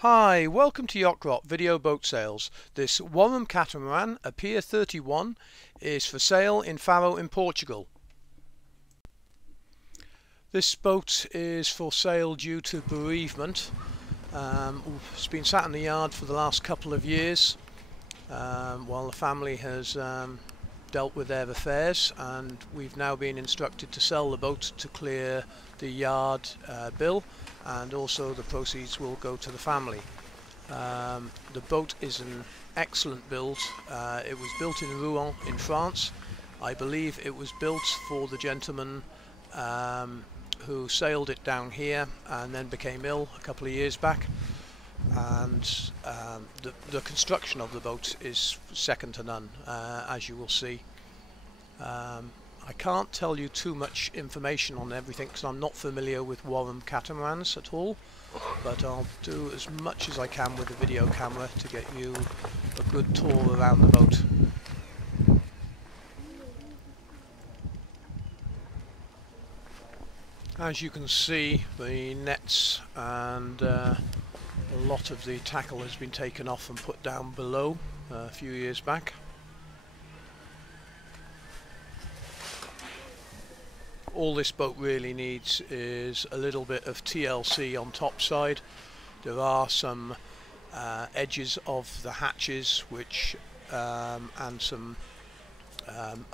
Hi, welcome to Yacht Video Boat Sales. This Wharram Catamaran, a Pier 31, is for sale in Faro in Portugal. This boat is for sale due to bereavement. It's been sat in the yard for the last couple of years while the family has dealt with their affairs, and we've now been instructed to sell the boat to clear the yard bill, and also the proceeds will go to the family. The boat is an excellent build. It was built in Rouen in France. I believe it was built for the gentleman who sailed it down here and then became ill a couple of years back, and the construction of the boat is second to none, as you will see. I can't tell you too much information on everything because I'm not familiar with Wharram catamarans at all, but I'll do as much as I can with the video camera to get you a good tour around the boat. As you can see, the nets and a lot of the tackle has been taken off and put down below a few years back. All this boat really needs is a little bit of TLC on top side. There are some edges of the hatches which and some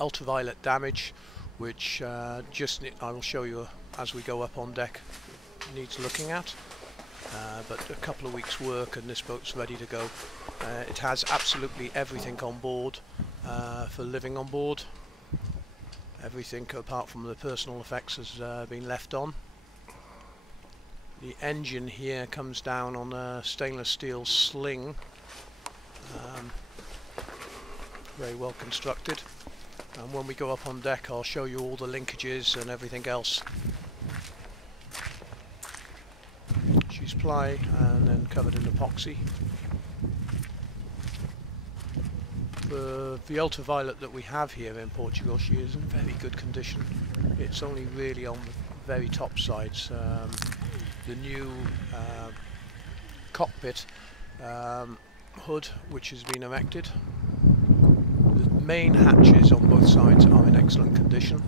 ultraviolet damage which I will show you as we go up on deck, needs looking at, but a couple of weeks work and this boat's ready to go. It has absolutely everything on board for living on board. Everything apart from the personal effects has been left on. The engine here comes down on a stainless steel sling, very well constructed, and when we go up on deck I'll show you all the linkages and everything else. She's ply and then covered in epoxy. The ultraviolet that we have here in Portugal, she is in very good condition. It's only really on the very top sides. The new cockpit hood which has been erected. The main hatches on both sides are in excellent condition,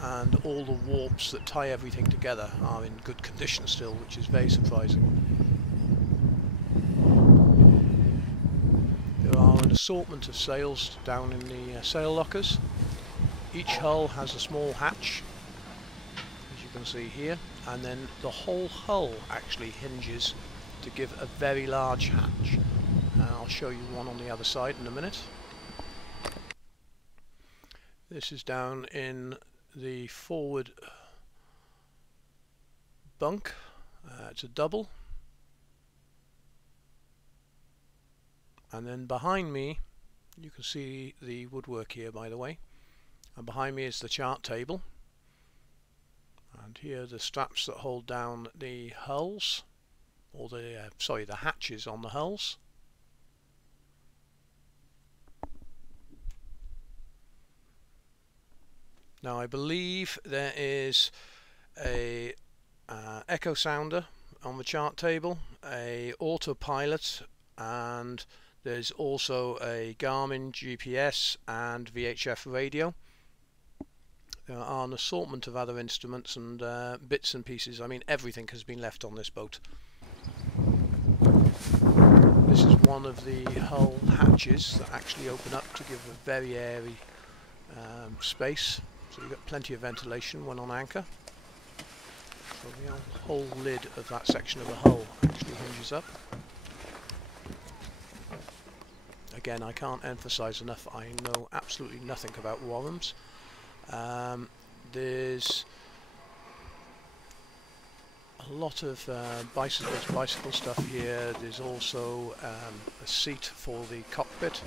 and all the warps that tie everything together are in good condition still, which is very surprising. There are an assortment of sails down in the sail lockers. Each hull has a small hatch, as you can see here, and then the whole hull actually hinges to give a very large hatch. I'll show you one on the other side in a minute. This is down in the forward bunk. It's a double. And then behind me, you can see the woodwork here, by the way, and behind me is the chart table, and here are the straps that hold down the hulls, or the hatches on the hulls. Now I believe there is a echo sounder on the chart table, a autopilot, and there's also a Garmin GPS and VHF radio. There are an assortment of other instruments and bits and pieces. I mean, everything has been left on this boat. This is one of the hull hatches that actually open up to give a very airy space. So you've got plenty of ventilation when on anchor. So the whole lid of that section of the hull actually hinges up. Again, I can't emphasize enough, I know absolutely nothing about Wharrams. There's a lot of bicycle stuff here. There's also a seat for the cockpit.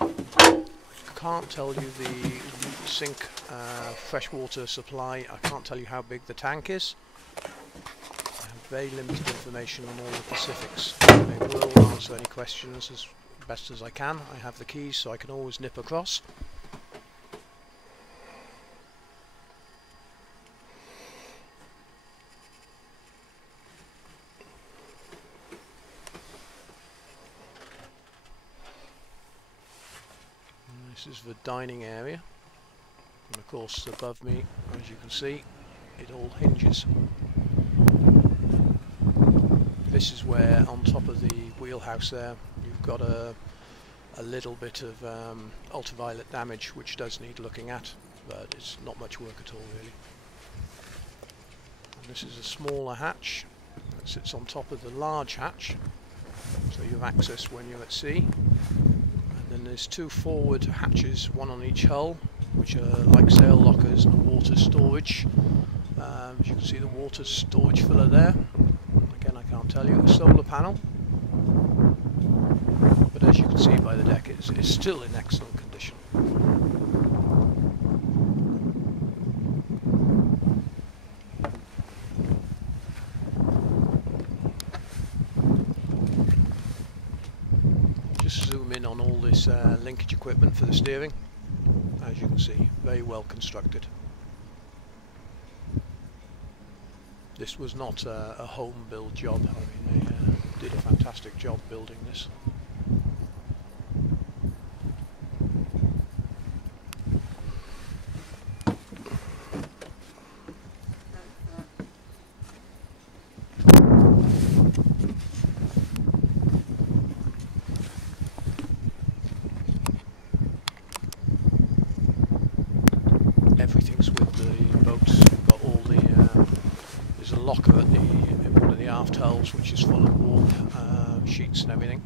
I can't tell you the sink freshwater supply. I can't tell you how big the tank is. Very limited information on all the specifics. I will answer any questions as best as I can. I have the keys so I can always nip across. This is the dining area, and of course above me, as you can see, it all hinges. This is where on top of the wheelhouse there you've got a little bit of ultraviolet damage, which does need looking at, but it's not much work at all really. And this is a smaller hatch that sits on top of the large hatch, so you have access when you're at sea. And then there's two forward hatches, one on each hull, which are like sail lockers and water storage. As you can see, the water storage filler there. Again, I can't tell you, a solar panel. But as you can see by the deck, it's still in excellent condition. Just zoom in on all this linkage equipment for the steering. As you can see, very well constructed. This was not a home build job. I mean, they did a fantastic job building this. Everything's with the boats. You've got all the there's a locker at in one of the aft hulls which is full of warp sheets and everything.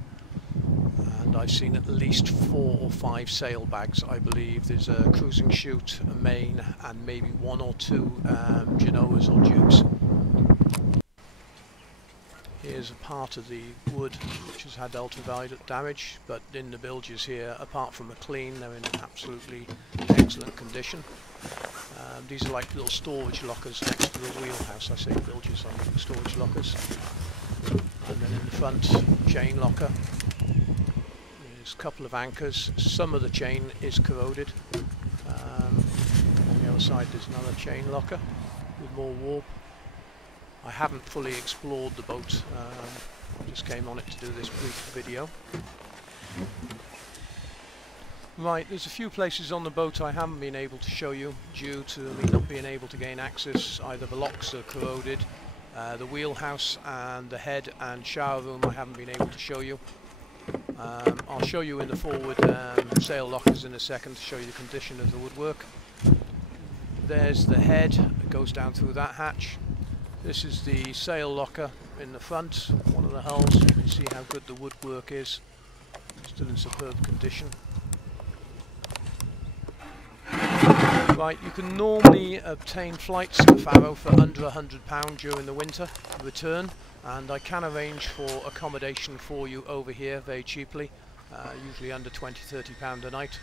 And I've seen at least 4 or 5 sail bags. I believe there's a cruising chute, a main, and maybe 1 or 2 genoas or jibs. Here's a part of the wood which has had ultraviolet damage, but in the bilges here, apart from a clean, they're in absolutely excellent condition. These are like little storage lockers next to the wheelhouse. I say bilges, I mean storage lockers. And then in the front, chain locker. There's a couple of anchors. Some of the chain is corroded. On the other side there's another chain locker with more warp. I haven't fully explored the boat. I just came on it to do this brief video. Right, there's a few places on the boat I haven't been able to show you due to me not being able to gain access. Either the locks are corroded, the wheelhouse and the head and shower room I haven't been able to show you. I'll show you in the forward sail lockers in a second to show you the condition of the woodwork. There's the head that goes down through that hatch. This is the sail locker in the front, one of the hulls. You can see how good the woodwork is, still in superb condition. Right, you can normally obtain flights to Faro for under £100 during the winter return, and I can arrange for accommodation for you over here very cheaply, usually under £20–30 a night.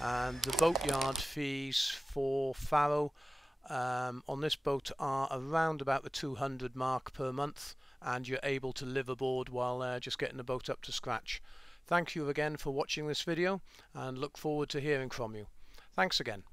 And the boatyard fees for Faro on this boat are around about the 200 mark per month, and you're able to live aboard while just getting the boat up to scratch. Thank you again for watching this video, and look forward to hearing from you. Thanks again.